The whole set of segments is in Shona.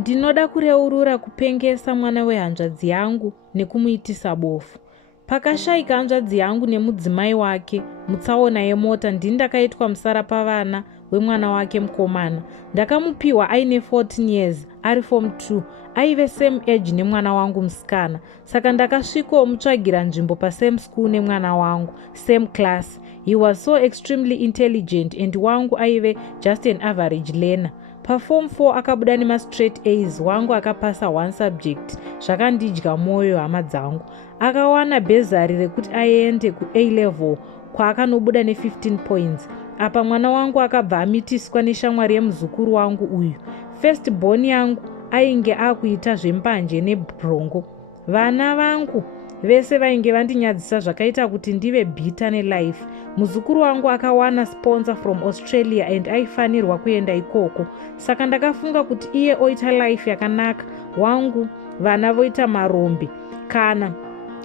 Ndinoda kureurura kupengesa mwana wehanzvadzi yangu nekumuitisa bofu. Pakashaika hanzvadzi yangu nemudzimai wake mutsaona yemota, ndakaitwa musara pavana wemwana wake mukomana. Ndakamupiwa aine 14 years ari form 2, aive same age nemwana wangu musikana. Saka ndakasvikomutsvagira nzvimbo pasame school nemwana wangu, same class. He was so extremely intelligent and wangu aive just an average learner. Paform 4 akabuda nema straight A's, wangu akapasa 1 subject. Zvakandidya mwoyo hama dzangu. Akawana bhezari rekuti aende ku A level kwaakanobuda ne15 points. Apa mwana wangu akabva amitiswa neshamwari yemuzukuru wangu uyu. First born yangu ainge akuita zvembanje nebrongo. Vana vangu vese vainge vandinyadzisa zvakaita kuti ndive bita nelife. Muzukuru wangu akawana sponsor from Australia and aifanirwa kuenda ikoko. Saka ndakafunga kuti iye oita life yakanaka, wangu vana voita marombe. Kana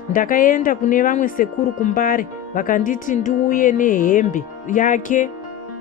ndakaenda kune vamwe sekuru kumbare, vakanditi ndiuye nehembe yake.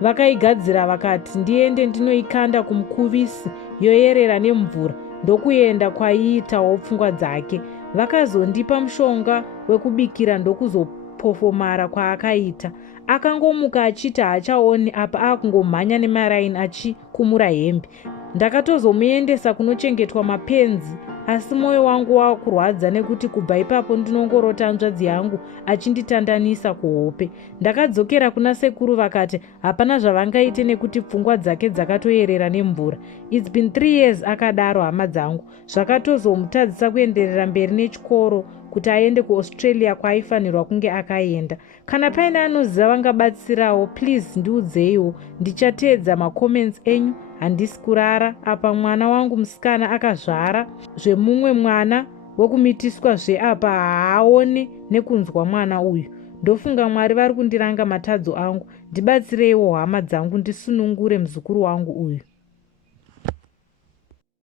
Vakaigadzira vakati ndiende ndinoikanda kumukuvisi yoyerera nemvura, ndokuenda kwaiitawo pfungwa dzake. Vakazondipa mushonga wekubikira ndokuzopofomara kwaakaita. Akangomuka achiti haachaoni, apa akungomhanya nemaraini achikumura hembe. Ndakatozomuendesa kunochengetwa mapenzi, asi mwoyo wangu wakurwadza nekuti kubva ipapo ndinongorota hanzvadzi yangu achinditandanisa kuhope. Ndakadzokera kuna sekuru, vakati hapana zvavangaite nekuti pfungwa dzake dzakatoyerera nemvura. It's been 3 years akadaro hama dzangu. Zvakatozomutadzisa kuenderera mberi nechikoro kuti aende kuAustralia kwaaifanirwa kunge akaenda. Kana paine anoziva vangabatsirawo, please ndiudzeiwo. Ndichateedza macomments enyu, handisi kurara. Apa mwana wangu musikana akazvara zvemumwe mwana wokumitiswa zveapa haaone nekunzwa mwana uyu. Ndofunga Mwari vari kundiranga matadzo angu. Ndibatsireiwo hama dzangu ndisunungure muzukuru wangu uyu.